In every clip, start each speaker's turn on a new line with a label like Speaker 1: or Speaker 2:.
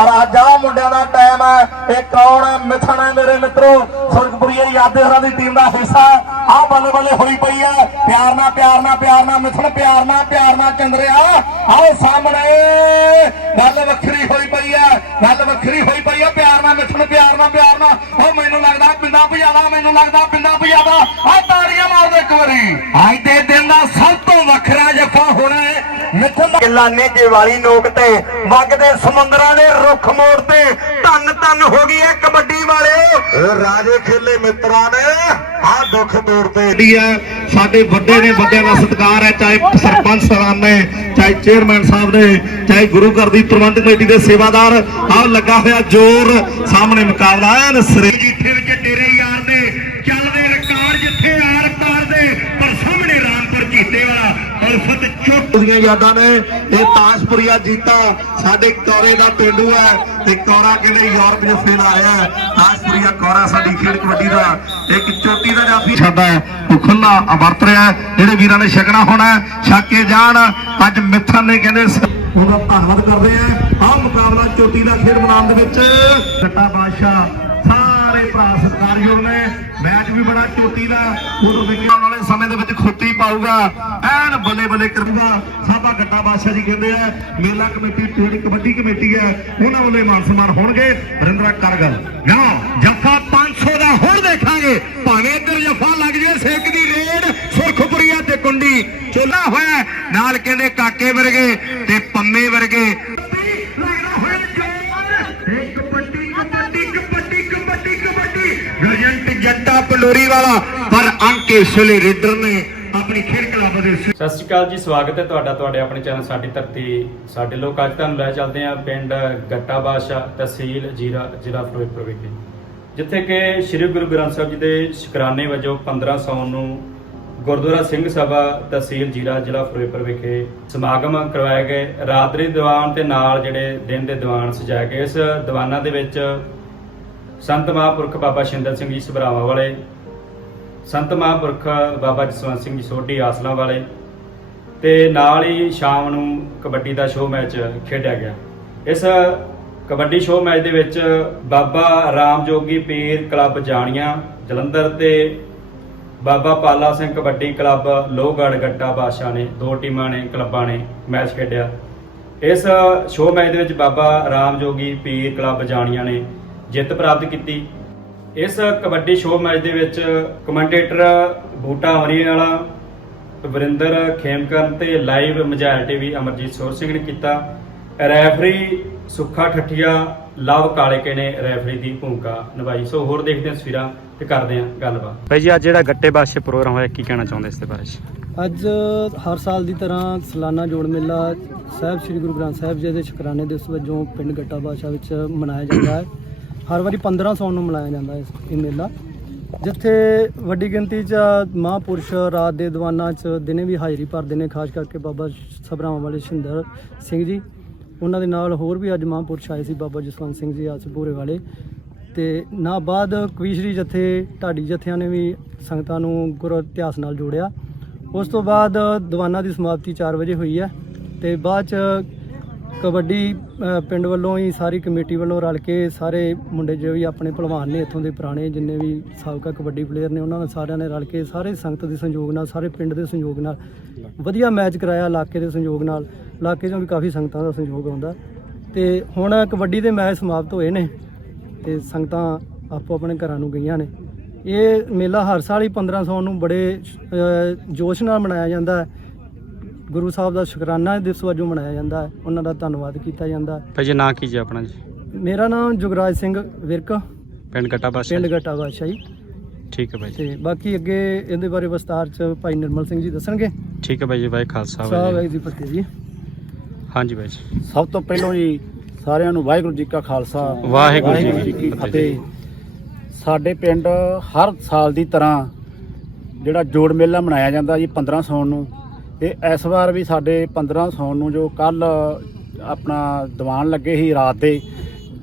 Speaker 1: ਪਰ ਅੱਜ ਆ ਮੁੰਡਿਆਂ ਦਾ ਟਾਈਮ ਹੈ। ਇਹ ਕੌਣ ਹੈ? ਮਿਥਣ ਹੈ ਮੇਰੇ ਮਿੱਤਰੋ। ਸੁਰਗਪੁਰੀਆ ਯਾਦੇਹਰਾਂ ਦੀ ਟੀਮ ਦਾ ਹਿੱਸਾ ਆ ਬੱਲੇ ਬੱਲੇ ਹੋਈ ਪਈ ਹੈ। ਪਿਆਰ ਨਾਲ ਪਿਆਰ ਨਾਲ ਪਿਆਰ ਨਾਲ ਮਿਥਣ, ਪਿਆਰ ਨਾਲ ਪਿਆਰ ਨਾਲ ਚੰਦਰਿਆ। ਆਓ ਸਾਹਮਣੇ। ਗੱਲ ਵੱਖਰੀ ਹੋਈ ਪਈ ਹੈ। ਗੱਲ ਵੱਖਰੀ ਹੋਈ ਪਈ ਹੈ। ਪਿਆਰ ਨਾਲ ਮਿਥਣ, ਪਿਆਰ ਨਾਲ ਪਿਆਰ ਨਾਲ। ਉਹ ਮੈਨੂੰ ਲੱਗਦਾ ਪਿੰਡਾ ਭਜਾਦਾ ਮੈਨੂੰ ਲੱਗਦਾ ਪਿੰਡਾ ਭਜਾਦਾ ਆ ਤਾੜੀਆਂ ਮਾਰਦੇ ਇੱਕ ਵਾਰੀ। ਅੱਜ ਦੇ ਦਿਨ ਦਾ ਸਭ ਤੋਂ ਵੱਖਰਾ ਜੱਫਾ ਹੋਣਾ ਹੈ। ਮਿਥਣ ਦਾ
Speaker 2: ਕਿਲਾਨੇ ਵਾਲੀ ਨੋਕ ਤੇ ਵਗਦੇ ਸਮੁੰਦਰਾਂ ਦੇ ਰੁੱਖ ਮੋੜ ਤੇ ਧੰਨ ਧੰਨ ਹੋ ਗਈ ਹੈ ਕਬੱਡੀ ਵਾਲਿਓ ਰਾਜੇ ਖੇਲੇ ਮਿੱਤਰਾਂ ਨੇ ਆ ਦੁੱਖ ਤੇ
Speaker 1: ਜਿਹੜੀ ਹੈ ਸਾਡੇ ਵੱਡੇ ਨੇ ਵੱਡਿਆਂ ਦਾ ਸਤਿਕਾਰ ਹੈ ਚਾਹੇ ਸਰਪੰਚ ਸਾਹਿਬਾਨ ਨੇ ਚਾਹੇ ਚੇਅਰਮੈਨ ਸਾਹਿਬ ਨੇ ਚਾਹੇ ਗੁਰੂ ਘਰ ਦੀ ਪ੍ਰਬੰਧਕ ਕਮੇਟੀ ਦੇ ਸੇਵਾਦਾਰ। ਆਹ ਲੱਗਾ ਹੋਇਆ ਜ਼ੋਰ ਸਾਹਮਣੇ ਮੁਕਾਬਲਾ ਐਨ ਸਿਰੇ
Speaker 2: ਜਿੱਥੇ ਵਿੱਚ ਤੇਰੇ ਯਾਰ ਦੇ ਚੱਲਦੇ ਰਿਕਾਰਡ ਜਿੱਥੇ ਆਰ ਪਾਰ ਦੇ ਪਰ ਸਾਹਮਣੇ ਰਾਮਪੁਰ ਜੀਤੇ ਵਾਲਾ ਉਲਫਤ
Speaker 1: ਦੀਆਂ ਯਾਦਾਂ ਨੇ। ਇਹ ਤਾਸ਼ਪੁਰੀਆ ਜੀਤਾ ਸਾਡੇ ਕੌਰੇ ਦਾ ਪਿੰਡੂ ਹੈ ਤੇ ਕੌਰਾ ਕਹਿੰਦੇ ਯੂਰਪ ਜੋ ਫੇਲ ਆ ਰਿਹਾ ਹੈ? ਤਾਸ਼ਪੁਰੀਆ ਕੌਰਾ ਸਾਡੀ ਖੇਡ ਕਬੱਡੀ ਦਾ ਇੱਕ ਚੋਟੀ ਦਾ ਜਾਫੀ ਸਾਡਾ ਉਹ ਖੁੱਲਾ ਵਰਤ ਰਿਹਾ ਜਿਹੜੇ ਵੀਰਾਂ ਨੇ ਛਕਣਾ ਹੋਣਾ ਹੈ, ਛਕ ਕੇ ਜਾਣ। ਅੱਜ ਮਿੱਥਨ ਨੇ ਕਹਿੰਦੇ ਉਹਦਾ ਧੰਨਵਾਦ ਕਰਦੇ ਆ ਆਹ ਮੁਕਾਬਲਾ ਚੋਟੀ ਦਾ ਖੇਡ ਮੈਦਾਨ ਦੇ ਵਿੱਚ। ਜੱਟਾ ਬਾਦਸ਼ਾਹ ਸਾਰੇ ਭਰਾ ਸਤਿਕਾਰਯੋਗ ਨੇ। ਮੈਚ ਵੀ ਬੜਾ ਚੋਟੀ ਦਾ ਉਦੋਂ ਵਿਕਣ ਵਾਲੇ ਸਮੇਂ ਦੇ ਵਿੱਚ ਖੁੱਤੀ ਪਾਊਗਾ, ਐਨ ਬੱਲੇ ਬੱਲੇ ਕਰੂਗਾ। ਸਾਬਾ ਗੱਟਾ ਬਾਦਸ਼ਾਹ ਜੀ ਕਹਿੰਦੇ ਆ, ਮੇਲਾ ਕਮੇਟੀ, ਜਿਹੜੀ ਕਬੱਡੀ ਕਮੇਟੀ ਹੈ, ਉਹਨਾਂ ਵੱਲੋਂ ਮਾਨ ਸਨਮਾਨ ਹੋਣਗੇ। ਰਿੰਦਰਾ ਕਰਗਲ।
Speaker 2: ਨਾ, ਜੱਫਾ 500 ਦਾ ਹੋਰ ਦੇਖਾਂਗੇ। ਭਾਵੇਂ ਇੱਧਰ ਜੱਫਾ ਲੱਗ ਜੇ ਸੇਕ ਦੀ ਰੇਡ ਸੁਰਖਪੁਰੀਆ ਤੇ ਕੁੰਡੀ। ਚੋਲਾ ਹੋਇਆ, ਨਾਲ ਕਹਿੰਦੇ ਕਾਕੇ ਵਰਗੇ ਤੇ ਪੰਮੇ ਵਰਗੇ। ਪੰਡੋਰੀ ਵਾਲਾ, ਪਰ ਅੰਕ ਇਸ ਵੇਲੇ ਰੇਡਰ ਨੇ ਆਪਣੀ ਖੇਡ ਕਲੱਬ ਦੇ
Speaker 3: ਸਤਿ ਸ਼੍ਰੀ ਅਕਾਲ ਜੀ, ਸਵਾਗਤ ਹੈ ਤੁਹਾਡਾ, ਤੁਹਾਡੇ ਆਪਣੇ ਚੈਨਲ ਸਾਡੀ ਧਰਤੀ, ਸਾਡੇ ਲੋਕ ਅੱਜ ਤੁਹਾਨੂੰ ਲੈ ਚੱਲਦੇ ਹਾਂ ਪਿੰਡ ਗੱਟਾ ਬਾਦਸ਼ਾਹ ਤਹਿਸੀਲ ਜੀਰਾ ਜ਼ਿਲ੍ਹਾ ਫਿਰੋਜ਼ਪੁਰ ਵਿਖੇ। ਜਿੱਥੇ ਕਿ ਸ੍ਰੀ ਗੁਰੂ ਗ੍ਰੰਥ ਸਾਹਿਬ ਜੀ ਦੇ ਸ਼ੁਕਰਾਨੇ ਵਜੋਂ 15 ਸੌਣ ਨੂੰ ਗੁਰਦੁਆਰਾ ਸਿੰਘ ਸਭਾ ਤਹਿਸੀਲ ਜੀਰਾ ਜ਼ਿਲ੍ਹਾ ਫਿਰੋਜ਼ਪੁਰ ਵਿਖੇ ਸਮਾਗਮ ਕਰਵਾਏ ਗਏ। ਰਾਤਰੀ ਦੀਵਾਨ ਤੇ ਨਾਲ ਜਿਹੜੇ ਦਿਨ ਦੇ ਦੀਵਾਨ ਸਜਾਏ ਗਏ, ਇਸ ਦੀਵਾਨਾਂ ਦੇ ਵਿੱਚ ਸੰਤ ਮਹਾਂਪੁਰਖ ਬਾਬਾ ਸ਼ਿੰਦਰ ਸਿੰਘ ਜੀ ਸਭਰਾਵਾਂ ਵਾਲੇ, ਸੰਤ ਮਹਾਂਪੁਰਖ ਬਾਬਾ ਜਸਵੰਤ ਸਿੰਘ ਜੀ ਸੋਢੀ ਆਸਲਾਂ ਵਾਲੇ ਤੇ ਨਾਲ ਹੀ ਸ਼ਾਮ ਨੂੰ ਕਬੱਡੀ ਦਾ ਸ਼ੋਅ ਮੈਚ ਖੇਡਿਆ ਗਿਆ। ਇਸ ਕਬੱਡੀ ਸ਼ੋਅ ਮੈਚ ਦੇ ਵਿੱਚ ਬਾਬਾ ਰਾਮ ਜੋਗੀ ਪੀਰ ਕਲੱਬ ਜਾਣੀਆਂ, ਜਲੰਧਰ ਤੇ ਬਾਬਾ ਪਾਲਾ ਸਿੰਘ ਕਬੱਡੀ ਕਲੱਬ, ਲੋਹਗੜ੍ਹ ਗੱਟਾ ਬਾਦਸ਼ਾਹ ਨੇ, ਦੋ ਟੀਮਾਂ ਨੇ, ਕਲੱਬਾਂ ਨੇ ਮੈਚ ਖੇਡਿਆ। ਇਸ ਸ਼ੋਅ ਮੈਚ ਦੇ ਵਿੱਚ ਬਾਬਾ ਰਾਮ ਜੋਗੀ ਪੀਰ ਕਲੱਬ ਜਾਣੀਆਂ ਨੇ ਜਿੱਤ ਪ੍ਰਾਪਤ ਕੀਤੀ। ਇਸ ਕਬੱਡੀ ਸ਼ੋਅ ਮੈਚ ਦੇ ਵਿੱਚ ਕਮੈਂਟੇਟਰ ਬੂਟਾ ਅਮਰੀ ਵਾਲਾ ਵਰਿੰਦਰ ਖੇਮਕਰਨ ਤੇ ਲਾਈਵ ਮਜਾਇਲ ਟੀਵੀ ਅਮਰਜੀਤ ਸੋਰ ਸਿੰਘ ਨੇ ਕੀਤਾ। ਰੈਫਰੀ ਸੁੱਖਾ ਠੱਠੀਆ ਲਵ ਕਾਲੇਕੇ ਨੇ ਰੈਫਰੀ ਦੀ ਭੂਮਿਕਾ ਨਿਭਾਈ। ਸੋ ਹੋਰ ਦੇਖਦੇ ਹਾਂ ਤਸਵੀਰਾਂ ਤੇ ਕਰਦੇ ਹਾਂ ਗੱਲਬਾਤ। ਭਾਈ ਜੀ ਅੱਜ ਜਿਹੜਾ ਗੱਟੇ ਬਾਦਸ਼ਾਹ ਪ੍ਰੋਗਰਾਮ ਹੋਇਆ ਕੀ ਕਹਿਣਾ ਚਾਹੁੰਦੇ ਇਸ ਦੇ ਬਾਰੇ
Speaker 4: ਅੱਜ ਹਰ ਸਾਲ ਦੀ ਤਰ੍ਹਾਂ ਸਾਲਾਨਾ ਜੋੜ ਮੇਲਾ ਸਾਹਿਬ ਸ੍ਰੀ ਗੁਰੂ ਗ੍ਰੰਥ ਸਾਹਿਬ ਜੀ ਦੇ ਸ਼ੁਕਰਾਨੇ ਦਿਵਸ ਵਜੋਂ ਪਿੰਡ ਗੱਟਾ ਬਾਸ਼ਾ ਵਿੱਚ ਮਨਾਇਆ ਜਾਂਦਾ ਹੈ। ਹਰ ਵਾਰੀ 15 ਸੌਣ ਨੂੰ ਮਨਾਇਆ ਜਾਂਦਾ ਇਸ- ਇਹ ਮੇਲਾ। ਜਿੱਥੇ ਵੱਡੀ ਗਿਣਤੀ 'ਚ ਮਹਾਂਪੁਰਸ਼, ਰਾਤ ਦੇ ਦੀਵਾਨਾਂ 'ਚ ਦਿਨੇ ਵੀ ਹਾਜ਼ਰੀ ਭਰਦੇ ਨੇ, ਖਾਸ ਕਰਕੇ ਬਾਬਾ ਸਭਰਾਵਾਂ ਵਾਲੇ ਸ਼ਿੰਦਰ ਸਿੰਘ ਜੀ। ਉਹਨਾਂ ਦੇ ਨਾਲ ਹੋਰ ਵੀ ਅੱਜ ਮਹਾਂਪੁਰਸ਼ ਆਏ ਸੀ ਬਾਬਾ ਜਸਵੰਤ ਸਿੰਘ ਜੀ ਆਸਪੂਰੇ ਵਾਲੇ। ਤੇ ਨਾ ਬਾਅਦ ਕਵੀਸ਼ਰੀ ਜਥੇ, ਢਾਡੀ ਜਥਿਆਂ ਨੇ ਵੀ ਸੰਗਤਾਂ ਨੂੰ ਗੁਰ ਇਤਿਹਾਸ ਨਾਲ ਜੋੜਿਆ। ਉਸ ਤੋਂ ਬਾਅਦ ਦੀਵਾਨਾਂ ਦੀ ਸਮਾਪਤੀ 4 ਵਜੇ ਹੋਈ ਹੈ ਤੇ ਬਾਅਦ ਚ ਕਬੱਡੀ ਪਿੰਡ ਵੱਲੋਂ ਹੀ ਸਾਰੀ ਕਮੇਟੀ ਵੱਲੋਂ ਰਲ ਕੇ ਸਾਰੇ ਮੁੰਡੇ ਜੋ ਵੀ ਆਪਣੇ ਭਲਵਾਨ ਨੇ, ਇੱਥੋਂ ਦੇ ਪੁਰਾਣੇ ਜਿੰਨੇ ਵੀ ਸਾਬਕਾ ਕਬੱਡੀ ਪਲੇਅਰ ਨੇ, ਉਹਨਾਂ ਨੇ ਸਾਰਿਆਂ ਨੇ ਰਲ ਕੇ ਸਾਰੇ ਸੰਗਤ ਦੇ ਸੰਯੋਗ ਨਾਲ, ਸਾਰੇ ਪਿੰਡ ਦੇ ਸੰਯੋਗ ਨਾਲ ਵਧੀਆ ਮੈਚ ਕਰਾਇਆ ਇਲਾਕੇ ਦੇ ਸੰਯੋਗ ਨਾਲ। ਇਲਾਕੇ 'ਚੋਂ ਵੀ ਕਾਫੀ ਸੰਗਤਾਂ ਦਾ ਸੰਯੋਗ ਆਉਂਦਾ। ਤੇ ਹੁਣ ਕਬੱਡੀ ਦੇ ਮੈਚ ਸਮਾਪਤ ਹੋਏ ਨੇ ਤੇ ਸੰਗਤਾਂ ਆਪੋ ਆਪਣੇ ਘਰਾਂ ਨੂੰ ਗਈਆਂ ਨੇ। ਇਹ ਮੇਲਾ ਹਰ ਸਾਲ ਹੀ 1500 ਨੂੰ ਬੜੇ ਜੋਸ਼ ਨਾਲ ਮਨਾਇਆ ਜਾਂਦਾ ਹੈ। ਗੁਰੂ ਸਾਹਿਬ ਦਾ ਸ਼ੁਕਰਾਨਾ ਦਿਵਸ ਵਜੋਂ ਮਨਾਇਆ ਜਾਂਦਾ ਹੈ। ਉਹਨਾਂ ਦਾ ਧੰਨਵਾਦ ਕੀਤਾ ਜਾਂਦਾ ਹੈ।
Speaker 3: ਭਾਈ ਜੀ ਨਾਂ ਕੀ ਜੀ ਆਪਣਾ ਜੀ?
Speaker 4: ਮੇਰਾ ਨਾਮ ਜੁਗਰਾਜ ਸਿੰਘ ਵਿਰਕ
Speaker 3: ਪਿੰਡ ਗੱਟਾ ਬਾਦਸ਼ਾਹ
Speaker 4: ਪਿੰਡ ਗਟਾ ਬਾਦਸ਼ਾਹੀ
Speaker 3: ਠੀਕ ਹੈ ਭਾਈ
Speaker 4: ਤੇ ਬਾਕੀ ਅੱਗੇ ਇਹਦੇ ਬਾਰੇ ਵਿਸਤਾਰ ਚ ਭਾਈ ਨਿਰਮਲ ਸਿੰਘ ਜੀ ਦੱਸਣਗੇ।
Speaker 3: ਠੀਕ ਹੈ ਭਾਈ ਜੀ ਭਾਈ ਖਾਲਸਾ
Speaker 4: ਸਾਹਿਬ ਹੈ ਜੀ ਫਤਿਹ ਜੀ।
Speaker 3: ਹਾਂਜੀ ਭਾਈ ਜੀ।
Speaker 5: ਸਭ ਤੋਂ ਪਹਿਲਾਂ ਜੀ ਸਾਰਿਆਂ ਨੂੰ ਵਾਹਿਗੁਰੂ ਜੀ ਕਾ ਖਾਲਸਾ
Speaker 3: ਵਾਹਿਗੁਰੂ ਜੀ ਕੀ
Speaker 5: ਫਤਿਹ। ਸਾਡੇ ਪਿੰਡ ਹਰ ਸਾਲ ਦੀ ਤਰ੍ਹਾਂ ਜਿਹੜਾ ਜੋੜ ਮੇਲਾ ਮਨਾਇਆ ਜਾਂਦਾ ਜੀ 15 ਸੌਣ ਨੂੰ। ਤੇ ਇਸ ਵਾਰ ਵੀ ਸਾਡੇ 15 ਸੌਣ ਨੂੰ ਜੋ ਕੱਲ ਆਪਣਾ ਦੀਵਾਨ ਲੱਗੇ ਸੀ ਰਾਤ ਦੇ,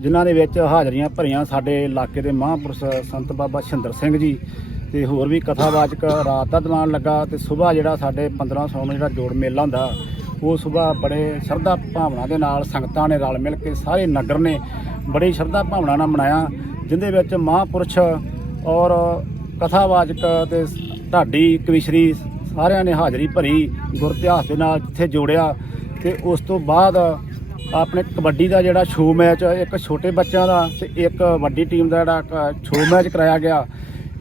Speaker 5: ਜਿਨ੍ਹਾਂ ਦੇ ਵਿੱਚ ਹਾਜ਼ਰੀਆਂ ਭਰੀਆਂ ਸਾਡੇ ਇਲਾਕੇ ਦੇ ਮਹਾਂਪੁਰਸ਼ ਸੰਤ ਬਾਬਾ ਸ਼ਿੰਦਰ ਸਿੰਘ ਜੀ ਤੇ ਹੋਰ ਵੀ ਕਥਾਵਾਚਕ ਰਾਤ ਦਾ ਦੀਵਾਨ ਲੱਗਾ ਤੇ ਸਵੇਰ ਜਿਹੜਾ ਸਾਡੇ 15 ਸੌਣ ਨੂੰ ਜਿਹੜਾ ਜੋੜ ਮੇਲਾ ਹੁੰਦਾ, ਉਹ ਸਵੇਰ ਬੜੇ ਸ਼ਰਧਾ ਭਾਵਨਾ ਦੇ ਨਾਲ ਸੰਗਤਾਂ ਨੇ ਰਲ ਮਿਲ ਕੇ ਸਾਰੇ ਨਗਰ ਨੇ ਬੜੀ ਸ਼ਰਧਾ ਭਾਵਨਾ ਨਾਲ ਮਨਾਇਆ, ਜਿੰਦੇ ਵਿੱਚ ਮਹਾਂਪੁਰਸ਼ ਔਰ ਕਥਾਵਾਚਕ ਤੇ ਢਾਡੀ ਕਵਿਸ਼ਰੀ ਸਾਰਿਆਂ ਨੇ ਹਾਜ਼ਰੀ ਭਰੀ ਗੁਰ ਇਤਿਹਾਸ ਦੇ ਨਾਲ ਜਿੱਥੇ ਜੋੜਿਆ ਤੇ ਉਸ ਤੋਂ ਬਾਅਦ ਆਪਣੇ ਕਬੱਡੀ ਦਾ ਜਿਹੜਾ ਸ਼ੋ ਮੈਚ ਇੱਕ ਛੋਟੇ ਬੱਚਿਆਂ ਦਾ ਤੇ ਇੱਕ ਵੱਡੀ ਟੀਮ ਦਾ ਜਿਹੜਾ ਸ਼ੋ ਮੈਚ ਕਰਾਇਆ ਗਿਆ,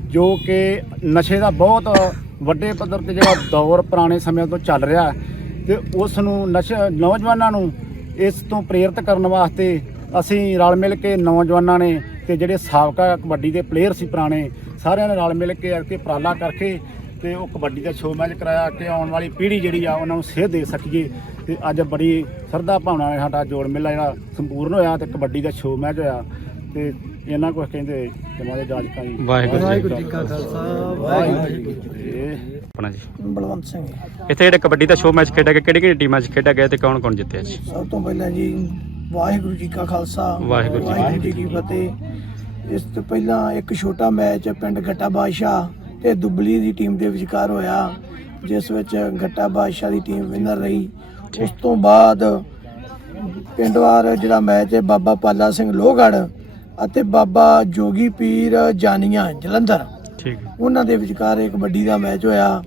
Speaker 5: ਜੋ ਕਿ ਨਸ਼ੇ ਦਾ ਬਹੁਤ ਵੱਡੇ ਪੱਧਰ ਤੇ ਜਿਹੜਾ ਦੌਰ ਪੁਰਾਣੇ ਸਮਿਆਂ ਤੋਂ ਚੱਲ ਰਿਹਾ ਹੈ ਤੇ ਉਸ ਨੂੰ ਨਸ਼ਾ, ਨੌਜਵਾਨਾਂ ਨੂੰ ਇਸ ਤੋਂ ਪ੍ਰੇਰਿਤ ਕਰਨ ਵਾਸਤੇ ਅਸੀਂ ਰਲ ਮਿਲ ਕੇ ਨੌਜਵਾਨਾਂ ਨੇ ਤੇ ਜਿਹੜੇ ਸਾਬਕਾ ਕਬੱਡੀ ਦੇ ਪਲੇਅਰ ਸੀ ਪੁਰਾਣੇ, ਸਾਰਿਆਂ ਨੇ ਰਲ ਮਿਲ ਕੇ ਕਰਕੇ ਉਪਰਾਲਾ ਕਰਕੇ ਤੇ ਉਹ ਕਬੱਡੀ ਦਾ ਸ਼ੋਅ ਮੈਚ ਕਰਾਇਆ ਕਿ ਆਉਣ ਵਾਲੀ ਪੀੜ੍ਹੀ ਜਿਹੜੀ ਆ ਉਹਨਾਂ ਨੂੰ ਸੇਧ ਦੇ ਸਕੀਏ। ਤੇ ਅੱਜ ਬੜੀ ਸ਼ਰਧਾ ਭਾਵਨਾ ਨਾਲ ਸਾਡਾ ਜੋੜ ਮੇਲਾ ਜਿਹੜਾ ਸੰਪੂਰਨ ਹੋਇਆ ਤੇ ਕਬੱਡੀ ਦਾ ਸ਼ੋਅ ਮੈਚ ਹੋਇਆ। ਤੇ ਇਹਨਾਂ ਕੁਝ ਕਹਿੰਦੇ ਜਮਾਦੇ ਜਾਜਕਾਂ ਜੀ।
Speaker 3: ਵਾਹਿਗੁਰੂ ਜੀ
Speaker 4: ਕਾ ਖਾਲਸਾ। ਵਾਹਿਗੁਰੂ ਜੀ।
Speaker 3: ਆਪਣਾ ਜੀ।
Speaker 4: ਬਲਵੰਤ ਸਿੰਘ।
Speaker 3: ਇੱਥੇ ਜਿਹੜੇ ਕਬੱਡੀ ਦਾ ਸ਼ੋਅ ਮੈਚ ਖੇਡਿਆ ਗਿਆ ਕਿਹੜੀ ਕਿਹੜੀ ਟੀਮਾਂ 'ਚ ਖੇਡਿਆ ਗਿਆ ਤੇ ਕੌਣ ਕੌਣ ਜਿੱਤਿਆ ਜੀ?
Speaker 6: ਸਭ ਤੋਂ ਪਹਿਲਾਂ ਜੀ ਵਾਹਿਗੁਰੂ ਜੀ ਕਾ ਖਾਲਸਾ
Speaker 3: ਵਾਹਿਗੁਰੂ ਜੀ ਕੀ
Speaker 6: ਫਤਿਹ। ਇਸ ਤੋਂ ਪਹਿਲਾਂ ਇੱਕ ਛੋਟਾ ਮੈਚ ਪਿੰਡ ਗੱਟਾ ਬਾਦਸ਼ਾਹ। ਤੇ ਦੁੱਬਲੀ ਦੀ ਟੀਮ ਦੇ ਵਿਚਕਾਰ ਹੋਇਆ ਜਿਸ ਵਿੱਚ ਗੱਟਾ ਬਾਦਸ਼ਾਹ ਦੀ ਟੀਮ ਵਿਨਰ ਰਹੀ। ਉਸ ਤੋਂ ਬਾਅਦ ਪਿੰਡਵਾਰ ਜਿਹੜਾ ਮੈਚ ਹੈ ਬਾਬਾ ਪਾਲਾ ਸਿੰਘ ਲੋਹਗੜ੍ਹ ਅਤੇ ਬਾਬਾ ਜੋਗੀ ਪੀਰ ਜਾਨੀਆਂ ਜਲੰਧਰ।
Speaker 3: ਠੀਕ
Speaker 6: ਉਹਨਾਂ ਦੇ ਵਿਚਕਾਰ ਇੱਕ ਕਬੱਡੀ ਦਾ ਮੈਚ ਹੋਇਆ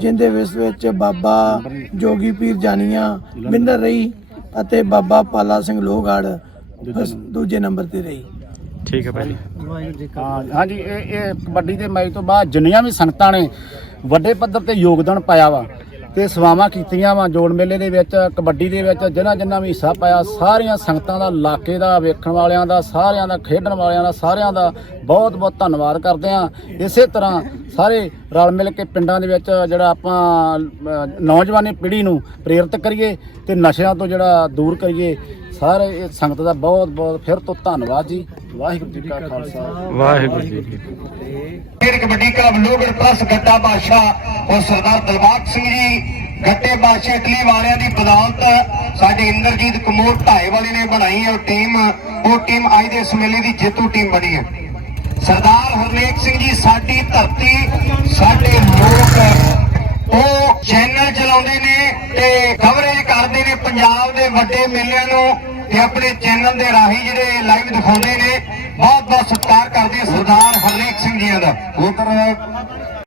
Speaker 6: ਜਿੰਦੇ ਵਿੱਚ ਵਿੱਚ ਬਾਬਾ ਜੋਗੀ ਪੀਰ ਜਾਨੀਆਂ ਵਿਨਰ ਰਹੀ ਅਤੇ ਬਾਬਾ ਪਾਲਾ ਸਿੰਘ ਲੋਹਗੜ੍ਹ ਬਸ ਦੂਜੇ ਨੰਬਰ ਤੇ ਰਹੀ।
Speaker 3: ਠੀਕ ਹੈ ਭਾਈ ਜੀ।
Speaker 4: ਵਾਹਿਗੁਰੂ ਜੀ ਕਾ
Speaker 5: ਹਾਂ ਹਾਂਜੀ, ਇਹ ਇਹ ਕਬੱਡੀ ਦੇ ਮੈਚ ਤੋਂ ਬਾਅਦ ਜਿੰਨੀਆਂ ਵੀ ਸੰਗਤਾਂ ਨੇ ਵੱਡੇ ਪੱਧਰ ਤੇ ਯੋਗਦਾਨ ਪਾਇਆ ਵਾ ਤੇ ਸੇਵਾਵਾਂ ਕੀਤੀਆਂ ਵਾ, ਜੋੜ ਮੇਲੇ ਦੇ ਵਿੱਚ, ਕਬੱਡੀ ਦੇ ਵਿੱਚ, ਜਿਨ੍ਹਾਂ ਜਿਨ੍ਹਾਂ ਵੀ ਹਿੱਸਾ ਪਾਇਆ, ਸਾਰੀਆਂ ਸੰਗਤਾਂ ਦਾ ਇਲਾਕੇ ਦਾ, ਵੇਖਣ ਵਾਲਿਆਂ ਦਾ, ਸਾਰਿਆਂ ਦਾ, ਖੇਡਣ ਵਾਲਿਆਂ ਦਾ, ਸਾਰਿਆਂ ਦਾ ਬਹੁਤ ਬਹੁਤ ਧੰਨਵਾਦ ਕਰਦੇ ਆ ਇਸੇ ਤਰ੍ਹਾਂ ਸਾਰੇ ਰਲ ਮਿਲ ਕੇ ਪਿੰਡਾਂ ਦੇ ਵਿੱਚ ਜਿਹੜਾ ਆਪਾਂ ਨੌਜਵਾਨੀ ਪੀੜ੍ਹੀ ਨੂੰ ਪ੍ਰੇਰਿਤ ਕਰੀਏ ਤੇ ਨਸ਼ਿਆਂ ਤੋਂ ਜਿਹੜਾ ਦੂਰ ਕਰੀਏ, ਸਾਰੇ ਇਹ ਸੰਗਤ ਦਾ ਬਹੁਤ ਬਹੁਤ ਫਿਰ ਤੋਂ ਧੰਨਵਾਦ ਜੀ। ਵਾਹਿਗੁਰੂ ਜੀ ਕਾ ਖਾਲਸਾ।
Speaker 3: ਵਾਹਿਗੁਰੂ ਜੀ ਕੀ
Speaker 1: ਫਿਰ ਕਬੱਡੀ ਕਲੱਬ ਲੋਗੜ ਪਲਸ ਗੱਟਾ ਬਾਦਸ਼ਾਹ ਔਰ ਸਰਦਾਰ ਦਲਬਾਗ ਸਿੰਘ ਜੀ ਗੱਟੇ ਬਾਦਸ਼ਾਹ ਇਟਲੀ ਵਾਲਿਆਂ ਦੀ ਬਦੌਲਤ ਸਾਡੇ ਇੰਦਰਜੀਤ ਕਮੋਰ ਢਾਏ ਵਾਲੇ ਨੇ ਬਣਾਈ ਹੈ ਉਹ ਟੀਮ। ਉਹ ਟੀਮ ਅੱਜ ਦੇ ਇਸ ਮੇਲੇ ਦੀ ਜੇਤੂ ਟੀਮ ਬਣੀ ਹੈ। ਸਰਦਾਰ ਹਰਨੇਕ ਸਿੰਘ ਜੀ ਸਾਡੀ ਧਰਤੀ ਸਾਡੇ ਲੋਕ ਉਹ ਚੈਨਲ ਚਲਾਉਂਦੇ ਨੇ ਤੇ ਕਵਰੇਜ ਕਰਦੇ ਨੇ ਪੰਜਾਬ ਦੇ ਵੱਡੇ ਮੇਲਿਆਂ ਨੂੰ। ਤੇ ਆਪਣੇ ਚੈਨਲ ਦੇ ਰਾਹੀਂ ਜਿਹੜੇ ਲਾਈਵ ਦਿਖਾਉਂਦੇ ਨੇ ਬਹੁਤ ਬਹੁਤ ਸਤਿਕਾਰ ਕਰਦੇ ਸਰਦਾਰ ਹਰਨੇਕ ਸਿੰਘ ਜੀ ਦਾ। ਉਧਰ